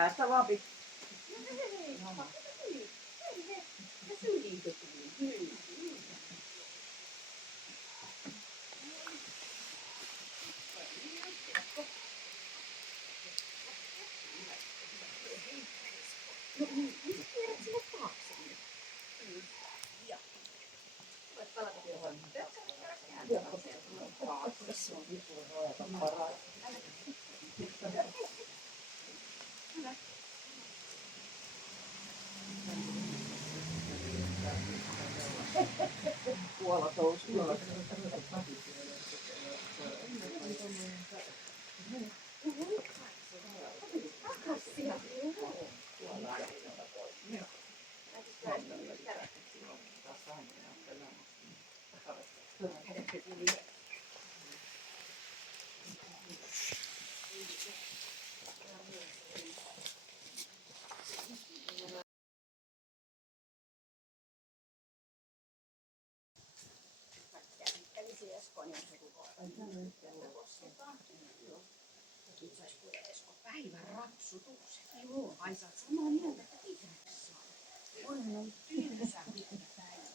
Äästä vaan pitää. Puolatous. Päivän rapsutukset. Joo, ai sä oot samaa mieltä, että pitääkö saa. On ollut tylsä pitkä päivä.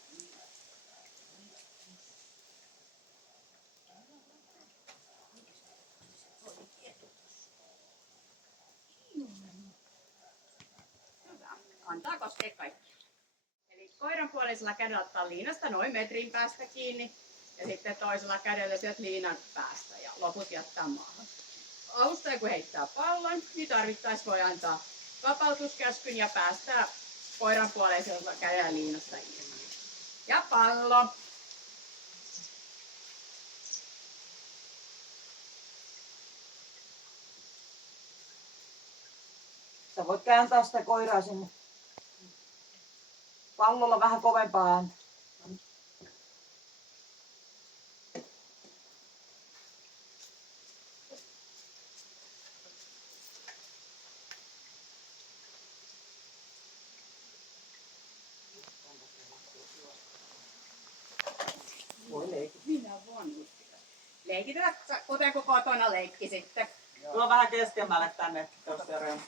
Hyvä. Antaa koskea kaikki. Eli koiran puolisella kädellä ottaa liinasta noin metrin päästä kiinni. Ja sitten toisella kädellä sieltä liinan päästä ja loput jättää maahan. Alustaja kun heittää pallon, niin tarvittaessa voi antaa vapautuskäskyn ja päästää koiran puoleisella kädellä liinasta ilman. Ja pallo. Sä voit kääntää sitä koiraa sinne pallolla vähän kovempaa ääntä. Voi leikkiä. Minä vaan leikitään, kuten kun kotona leikki sitten. Tuo vähän keskemmälle tänne tuosta reunaan.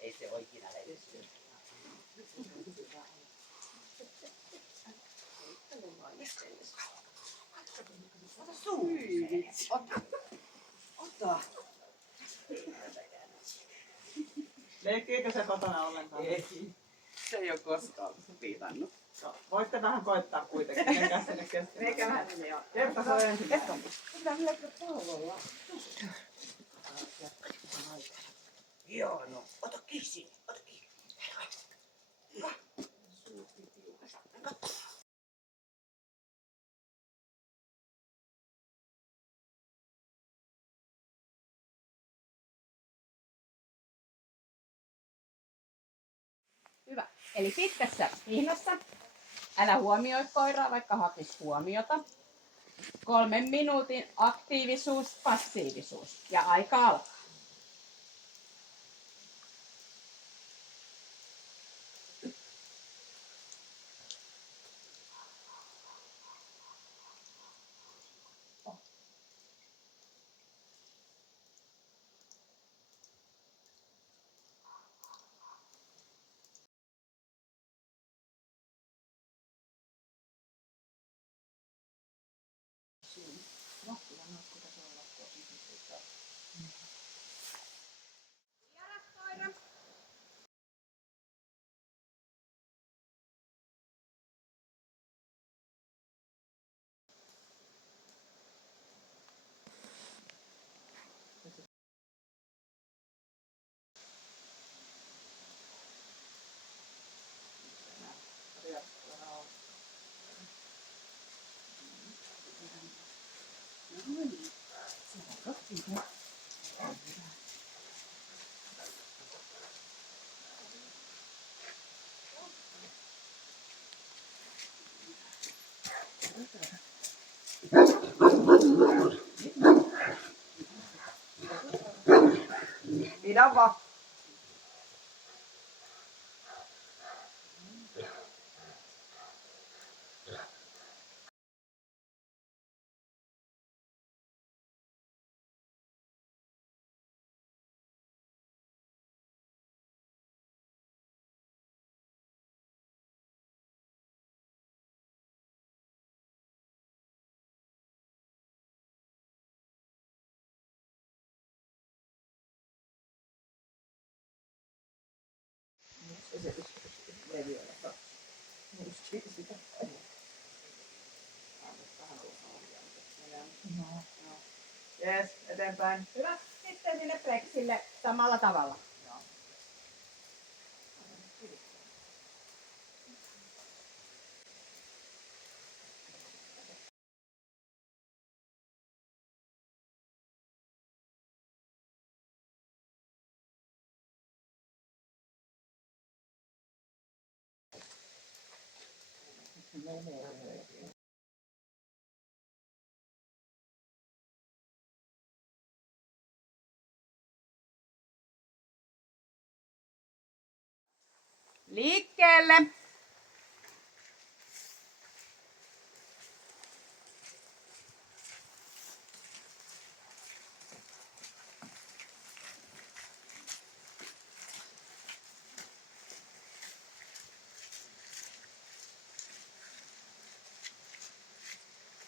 Ei se oikein leikki. Ota suuhun. Ota. Leikkiikö se kotona ollenkaan? Ei. Se ei ole koskaan viitannut. No, voitte vähän koittaa kuitenkin. Menkää sinne keskelle. Meikä vähän sinne joo. Erkka, sä ensin. Mitä leikkiä pallolla? Joo, no. Ota kiinni. Ota kiinni. Hyvä. Eli pitkässä hihnassa. Älä huomioi koiraa, vaikka hakisi huomiota. 3 minuutin aktiivisuus, passiivisuus. Ja aika alkaa. Pidä vaan. se leviää. Justiin sitä. Jes, eteenpäin. Hyvä. Sitten sinne plexille samalla tavalla. Liikkeelle.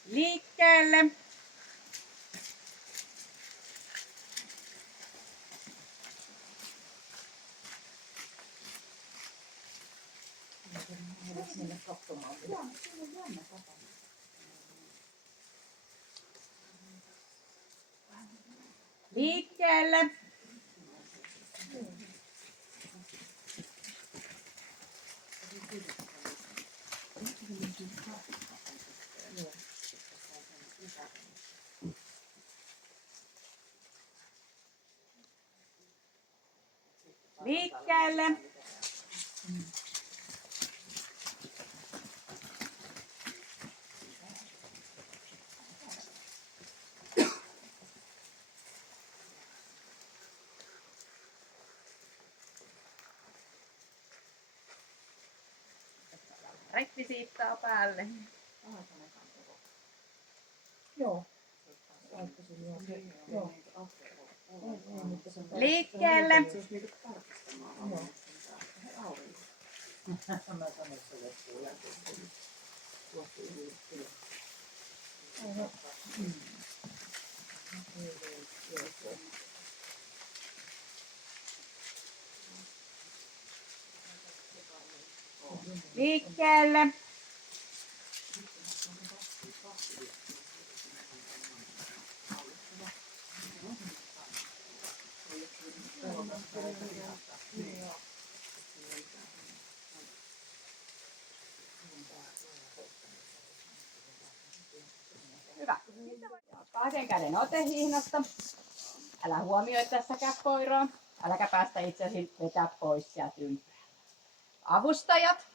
Liikkeelle. Mennä katsomaan. Liikkeelle. Liikkeelle. Rekvisiittaa päälle. Joo. Liikkeelle. Liikkeelle. Hyvä. Kahden käden ote hihnasta. Älä huomioi tässäkään koiraa. Äläkä päästä itsesi vetää pois sieltä ympyrää. Avustajat.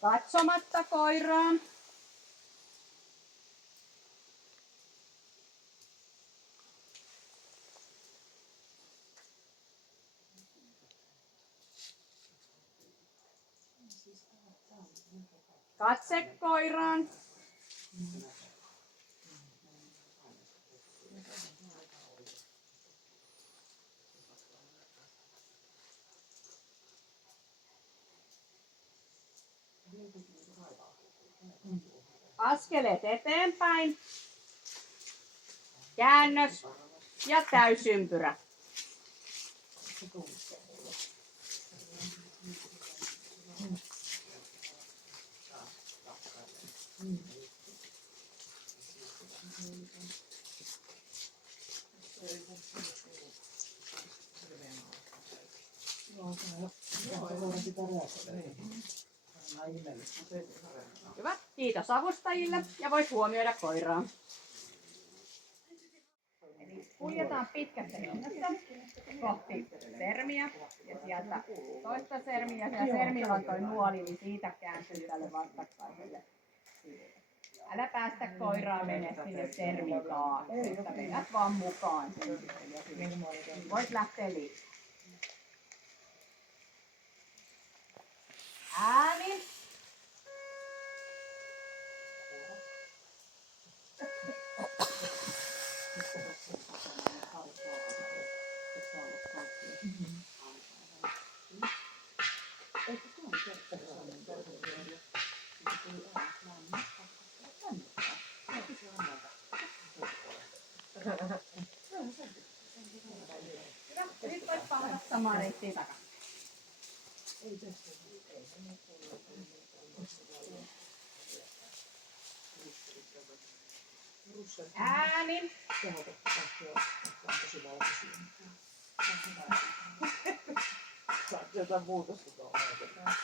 Katsomatta koiraa. Katse koiraan. Askeleet eteenpäin. Käännös ja täysympyrä. Hyvä. Kiitos avustajille ja voit huomioida koiraa. Eli kuljetaan pitkästä hinnasta kohti sermiä ja sieltä toista sermiä. Ja sermillä on toi nuoli, niin siitä kääntyy tälle vastakkaiselle sivulle. Älä päästä koiraa mene sinne sermikaan, että vedät vaan mukaan sen sitten ja sitten voit lähteä liikkeelle. Ääni. katsomaan reittiin takana. Ei tässä ei se nyt ole. Äänin. Tehotettu kaikki on tosi valkoisia. Saatko jotain muutosta tuolla näytetään?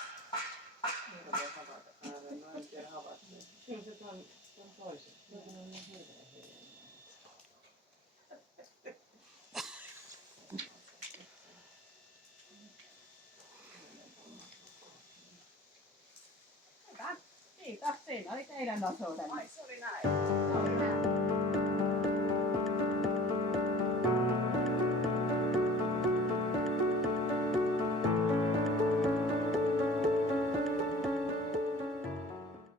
Meillä voi havaita äänen, mä en tiedä havaitsee. Kyllä se on toisin. Kyllä se on niin hirveän hiljainen. Hyvä. Kiitos. Siinä oli teidän osuudenne. Ai se oli näin.